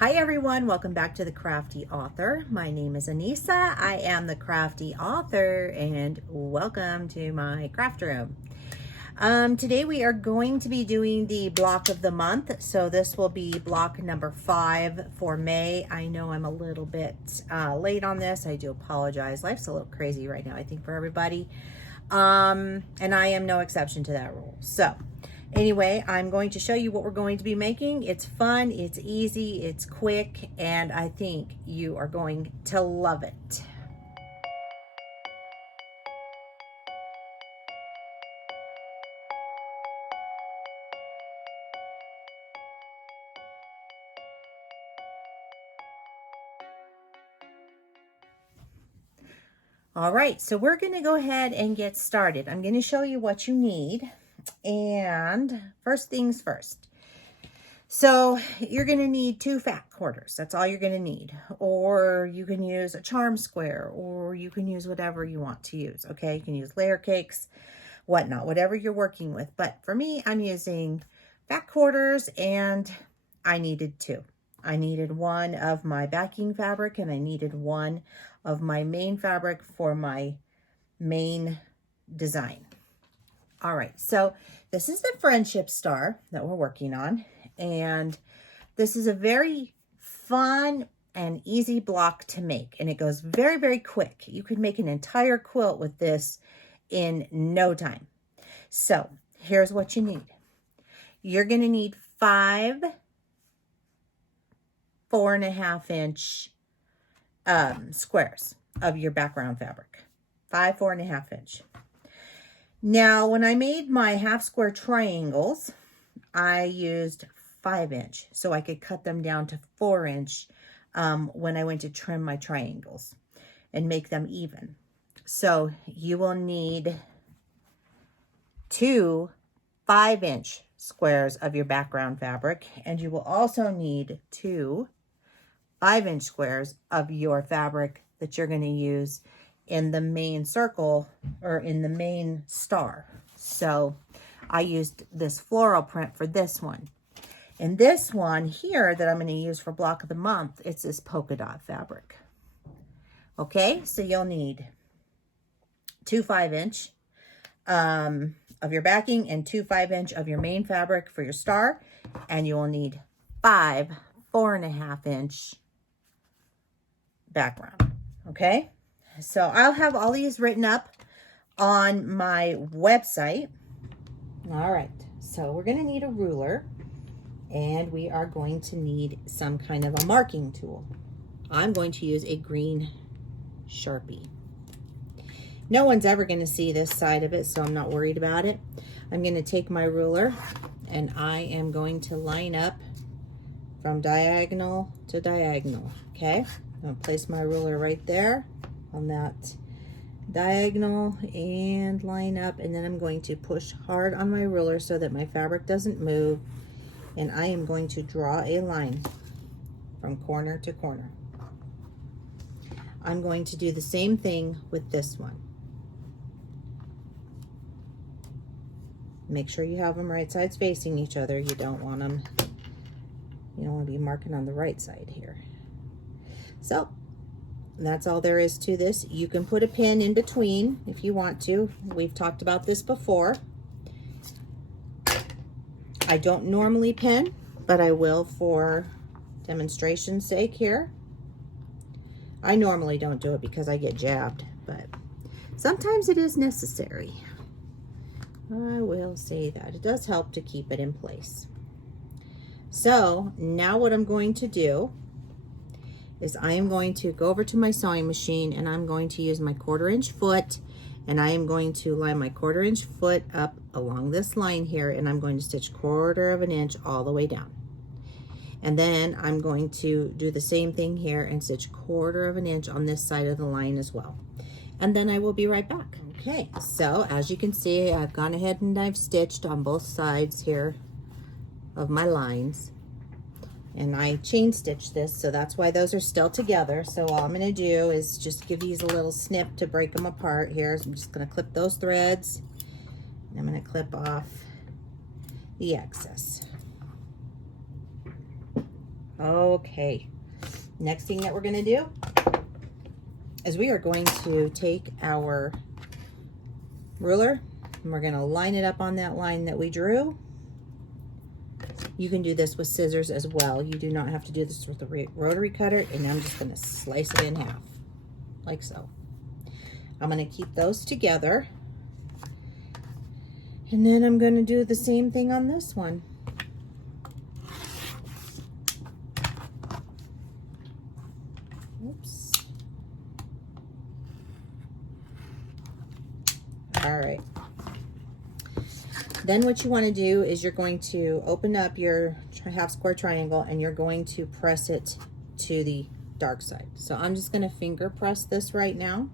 Hi everyone, welcome back to the Crafty Author. My name is Anissa. I am the Crafty Author and welcome to my craft room. Today we are going to be doing the block of the month. So this will be block number 5 for May. I know I'm a little bit late on this. I do apologize. Life's a little crazy right now, I think, for everybody. And I am no exception to that rule. So anyway, I'm going to show you what we're going to be making. It's fun, it's easy, it's quick, and I think you are going to love it. All right, so we're going to go ahead and get started. I'm going to show you what you need. And first things first. So you're going to need 2 fat quarters. That's all you're going to need. Or you can use a charm square, or you can use whatever you want to use. Okay, you can use layer cakes, whatnot, whatever you're working with. But for me, I'm using fat quarters, and I needed 2. I needed 1 of my backing fabric, and I needed 1 of my main fabric for my main design. All right, so this is the friendship star that we're working on, and this is a very fun and easy block to make, and it goes very, very quick. You could make an entire quilt with this in no time. So here's what you need. You're going to need 5 4.5 inch squares of your background fabric. 5 4.5 inch. Now, when I made my half square triangles, I used 5 inch so I could cut them down to 4 inch when I went to trim my triangles and make them even. So you will need 2 5 inch squares of your background fabric, and you will also need 2 5 inch squares of your fabric that you're going to use in the main circle or in the main star. So I used this floral print for this one. And this one here that I'm going to use for block of the month, it's this polka dot fabric. Okay, so you'll need 2 5 inch of your backing and 2 5 inch of your main fabric for your star. And you will need 5 4.5 inch background. Okay, so I'll have all these written up on my website. All right, so we're going to need a ruler, and we are going to need some kind of a marking tool. I'm going to use a green Sharpie. No one's ever going to see this side of it, so I'm not worried about it. I'm going to take my ruler, and I am going to line up from diagonal to diagonal. Okay, I'm going to place my ruler right there on that diagonal and line up, and then I'm going to push hard on my ruler so that my fabric doesn't move, and I am going to draw a line from corner to corner. I'm going to do the same thing with this one. Make sure you have them right sides facing each other. You don't want to be marking on the right side here. So that's all there is to this. You can put a pin in between if you want to. We've talked about this before. I don't normally pin, but I will for demonstration's sake here. I normally don't do it because I get jabbed, but sometimes it is necessary. I will say that. It does help to keep it in place. So now what I'm going to do is I am going to go over to my sewing machine, and I'm going to use my 1/4 inch foot, and I am going to line my 1/4 inch foot up along this line here, and I'm going to stitch 1/4 inch all the way down. And then I'm going to do the same thing here and stitch 1/4 inch on this side of the line as well. And then I will be right back. Okay, so as you can see, I've gone ahead and I've stitched on both sides here of my lines. And I chain stitched this, so that's why those are still together. So all I'm going to do is just give these a little snip to break them apart here. So I'm just going to clip those threads, and I'm going to clip off the excess. Okay, next thing that we're going to do is we are going to take our ruler and we're going to line it up on that line that we drew. You can do this with scissors as well. You do not have to do this with a rotary cutter, and I'm just going to slice it in half, like so. I'm going to keep those together, and then I'm going to do the same thing on this one. Oops. All right. Then what you want to do is you're going to open up your half square triangle and you're going to press it to the dark side. So I'm just going to finger press this right now,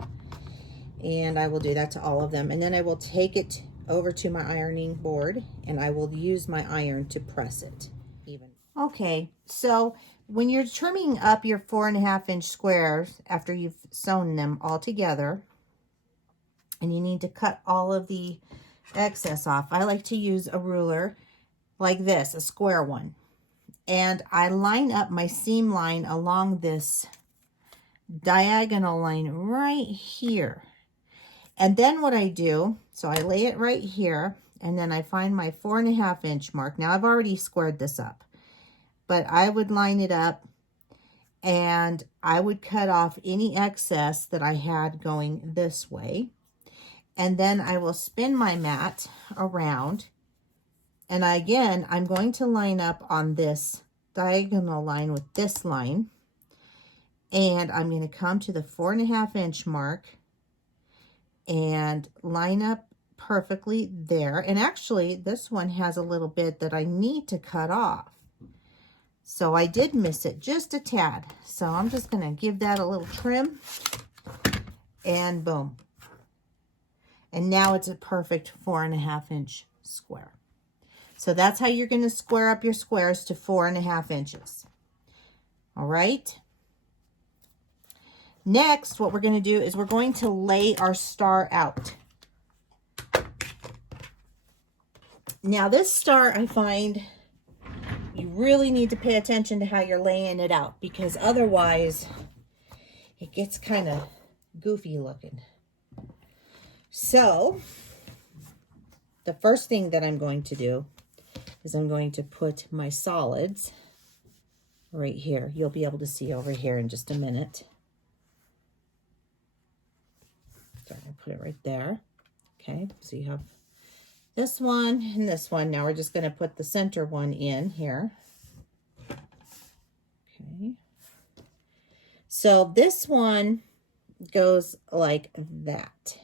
and I will do that to all of them. And then I will take it over to my ironing board and I will use my iron to press it even. Okay, so when you're trimming up your 4.5 inch squares after you've sewn them all together, and you need to cut all of the excess off, I like to use a ruler like this, a square one, and I line up my seam line along this diagonal line right here. And then what I do, so I lay it right here, and then I find my 4.5 inch mark. Now I've already squared this up, but I would line it up and I would cut off any excess that I had going this way. And then I will spin my mat around. And again, I'm going to line up on this diagonal line with this line. And I'm going to come to the 4.5 inch mark and line up perfectly there. And actually, this one has a little bit that I need to cut off. So I did miss it just a tad. So I'm just going to give that a little trim. And boom. And now it's a perfect 4.5 inch square. So that's how you're going to square up your squares to 4.5 inches. All right. Next, what we're going to do is we're going to lay our star out. Now this star, I find you really need to pay attention to how you're laying it out, because otherwise it gets kind of goofy looking. So the first thing that I'm going to do is I'm going to put my solids right here. You'll be able to see over here in just a minute. So I'm going to put it right there. Okay, so you have this one and this one. Now we're just going to put the center one in here. Okay. So this one goes like that.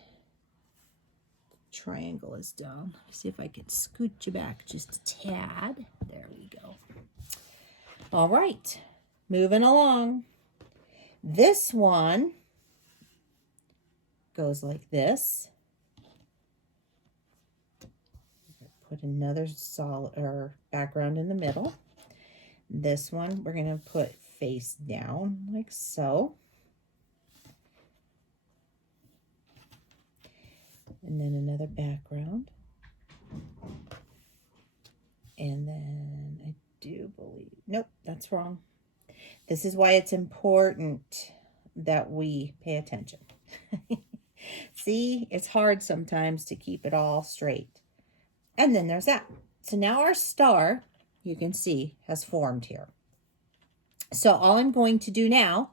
Triangle is down. Let me see if I can scoot you back just a tad. There we go. All right, moving along. This one goes like this. Put another solid or background in the middle. This one we're going to put face down like so. And then another background. And then I do believe, nope, that's wrong. This is why it's important that we pay attention. See, it's hard sometimes to keep it all straight. And then there's that. So now our star, you can see, has formed here. So all I'm going to do now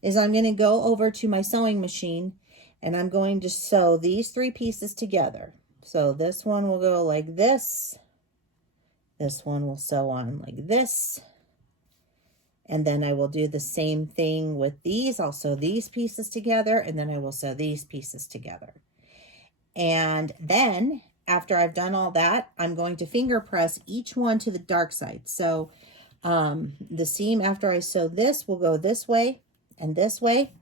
is I'm going to go over to my sewing machine and I'm going to sew these 3 pieces together. So this one will go like this. This one will sew on like this. And then I will do the same thing with these. I'll sew these pieces together, and then I will sew these pieces together. And then after I've done all that, I'm going to finger press each one to the dark side. So the seam after I sew this will go this way and this way.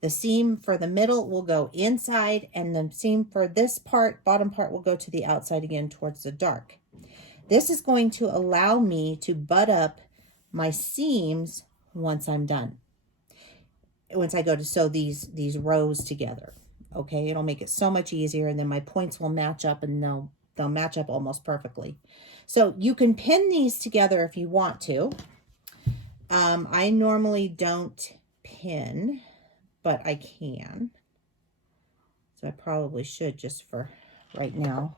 The seam for the middle will go inside, and the seam for this part, bottom part, will go to the outside again towards the dark. This is going to allow me to butt up my seams once I'm done. Once I go to sew these rows together. Okay, it'll make it so much easier, and then my points will match up, and they'll match up almost perfectly. So you can pin these together if you want to. I normally don't pin, but I can. So I probably should just for right now.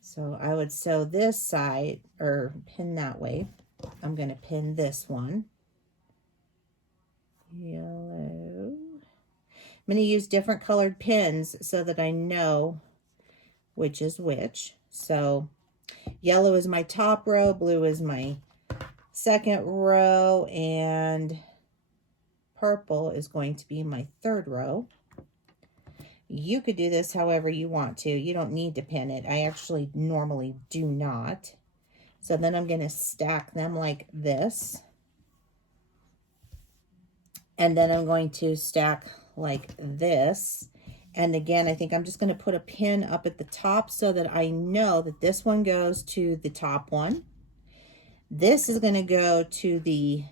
So I would sew this side, or pin that way. I'm going to pin this one. Yellow. I'm going to use different colored pins so that I know which is which. So yellow is my top row, blue is my second row, and purple is going to be my third row. You could do this however you want to. You don't need to pin it. I actually normally do not. So then I'm going to stack them like this. And then I'm going to stack like this. And again, I think I'm just going to put a pin up at the top so that I know that this one goes to the top one. This is going to go to the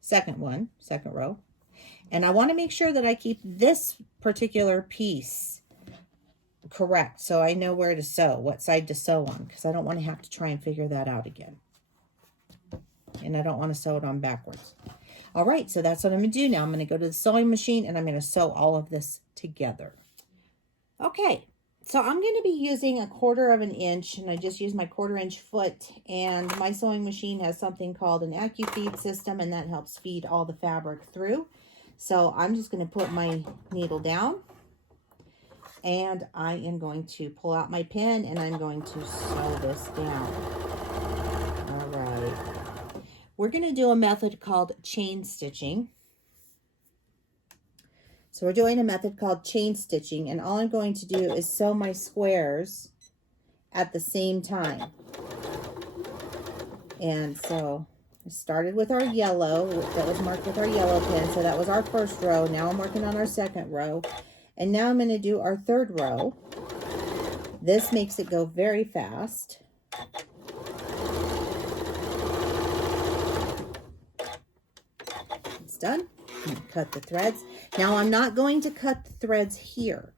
second row. And I want to make sure that I keep this particular piece correct, so I know where to sew, what side to sew on, because I don't want to have to try and figure that out again. And I don't want to sew it on backwards. All right, so that's what I'm going to do now. I'm going to go to the sewing machine and I'm going to sew all of this together. Okay, so I'm going to be using 1/4 inch, and I just use my 1/4 inch foot, and my sewing machine has something called an AccuFeed system, and that helps feed all the fabric through. So I'm just going to put my needle down, and I am going to pull out my pin, and I'm going to sew this down. All right. We're going to do a method called chain stitching. So we're doing a method called chain stitching, and all I'm going to do is sew my squares at the same time. And so I started with our yellow, that was marked with our yellow pin, so that was our first row. Now I'm working on our second row, and now I'm going to do our third row. This makes it go very fast. It's done. Cut the threads. Now I'm not going to cut the threads here.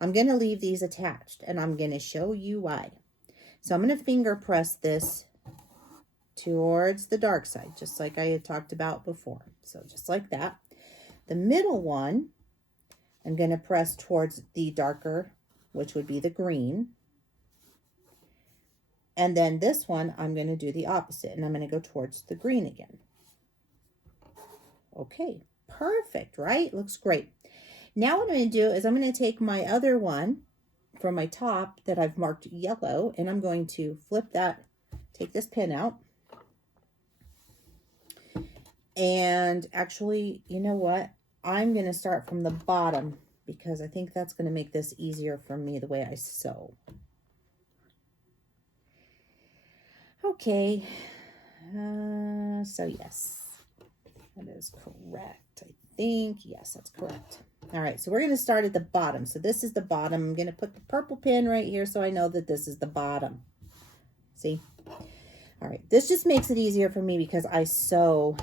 I'm going to leave these attached, and I'm going to show you why. So I'm going to finger press this towards the dark side, just like I had talked about before. So just like that. The middle one, I'm going to press towards the darker, which would be the green. And then this one, I'm going to do the opposite, and I'm going to go towards the green again. Okay, perfect, right? Looks great. Now what I'm going to do is I'm going to take my other one from my top that I've marked yellow, and I'm going to flip that, take this pin out. And actually, you know what? I'm going to start from the bottom because I think that's going to make this easier for me the way I sew. Okay, so yes. That is correct, I think. Yes, that's correct. All right, so we're going to start at the bottom. So this is the bottom. I'm going to put the purple pin right here so I know that this is the bottom. See? All right, this just makes it easier for me because I sew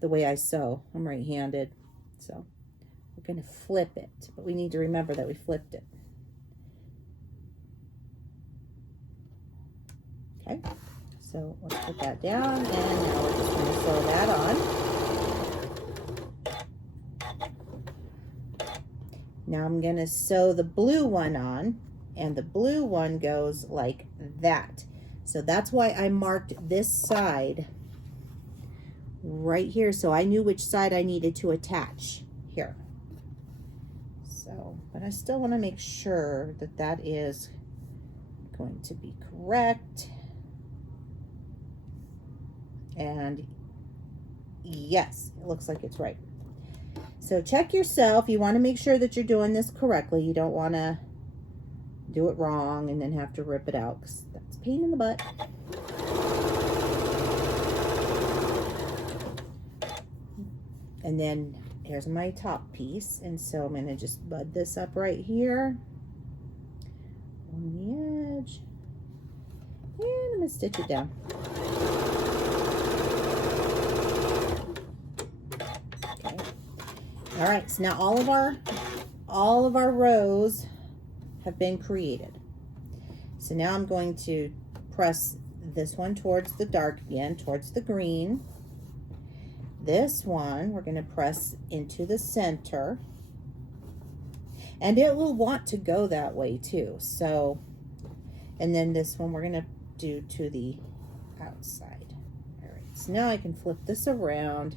the way I sew. I'm right-handed, so we're going to flip it. But we need to remember that we flipped it. Okay, so let's put that down, and now we're just going to sew that on. Now I'm going to sew the blue one on, and the blue one goes like that. So that's why I marked this side right here, so I knew which side I needed to attach here. So, but I still want to make sure that that is going to be correct. And yes, it looks like it's right. So check yourself. You want to make sure that you're doing this correctly. You don't want to do it wrong and then have to rip it out, because that's a pain in the butt. And then here's my top piece. And so I'm going to just bud this up right here on the edge. And I'm going to stitch it down. All right, so now all of our rows have been created. So now I'm going to press this one towards the dark again, towards the green. This one we're going to press into the center. And it will want to go that way too. So, and then this one we're going to do to the outside. All right, so now I can flip this around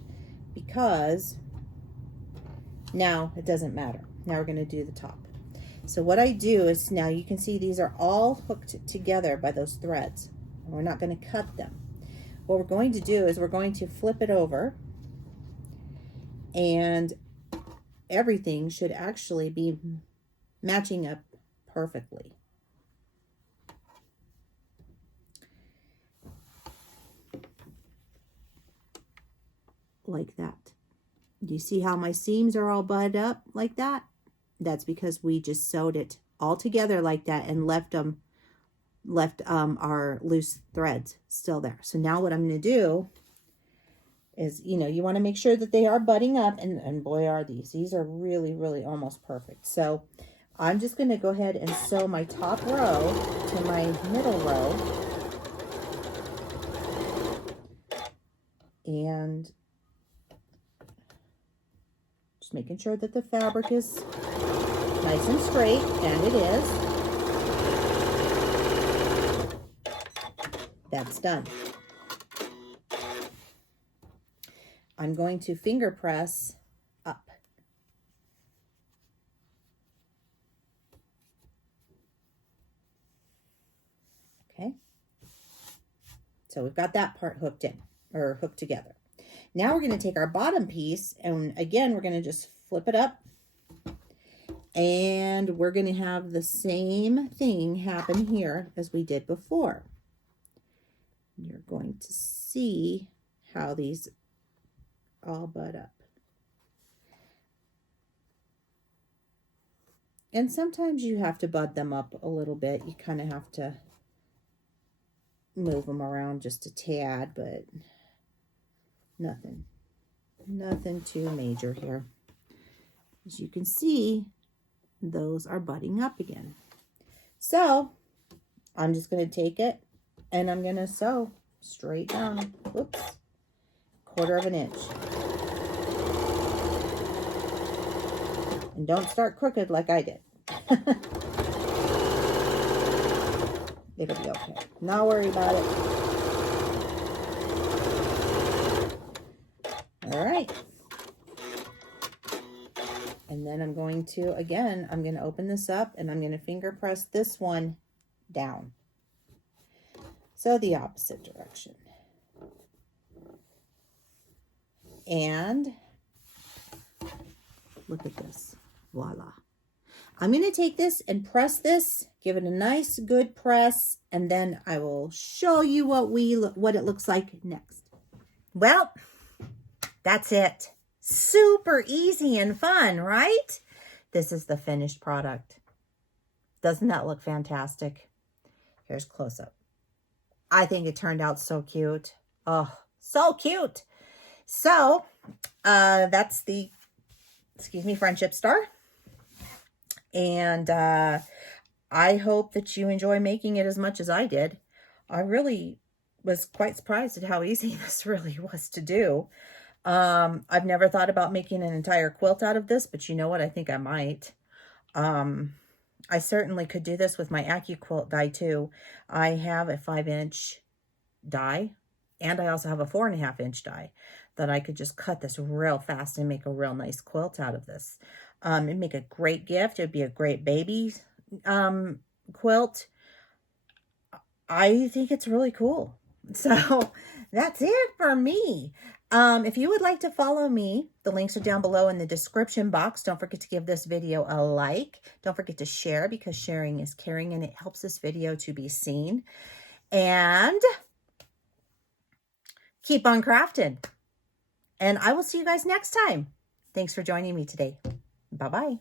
because now it doesn't matter. Now we're going to do the top. So what I do is, now you can see these are all hooked together by those threads. We're not going to cut them. What we're going to do is we're going to flip it over, and everything should actually be matching up perfectly. Like that. Do you see how my seams are all butted up like that? That's because we just sewed it all together like that and left our loose threads still there. So now what I'm going to do is, you know, you want to make sure that they are butting up, and boy are these. These are really, really almost perfect. So I'm just going to go ahead and sew my top row to my middle row. And just making sure that the fabric is nice and straight, and it is. That's done. I'm going to finger press up. Okay. So we've got that part hooked in, or hooked together. Now we're going to take our bottom piece, and again, we're going to just flip it up, and we're going to have the same thing happen here as we did before. You're going to see how these all butt up. And sometimes you have to bud them up a little bit. You kind of have to move them around just a tad, but nothing too major here. As you can see, those are butting up again. So I'm just going to take it and I'm going to sew straight down. Whoops. 1/4 inch. And don't start crooked like I did. It'll be okay. Not worry about it. All right. And then I'm going to, again, I'm going to open this up and I'm going to finger press this one down. So the opposite direction. And look at this. Voila. I'm going to take this and press this, give it a nice good press, and then I will show you what it looks like next. Well, that's it. Super easy and fun, right? This is the finished product. Doesn't that look fantastic? Here's close up. I think it turned out so cute. Oh, so cute. So, that's the, friendship star. And I hope that you enjoy making it as much as I did. I really was quite surprised at how easy this really was to do. I've never thought about making an entire quilt out of this, but you know what? I think I might. I certainly could do this with my AccuQuilt die too. I have a 5-inch die, and I also have a 4.5-inch die that I could just cut this real fast and make a real nice quilt out of this. It'd make a great gift. It'd be a great baby quilt. I think it's really cool. So that's it for me. If you would like to follow me, the links are down below in the description box. Don't forget to give this video a like. Don't forget to share, because sharing is caring and it helps this video to be seen. And keep on crafting. And I will see you guys next time. Thanks for joining me today. Bye-bye.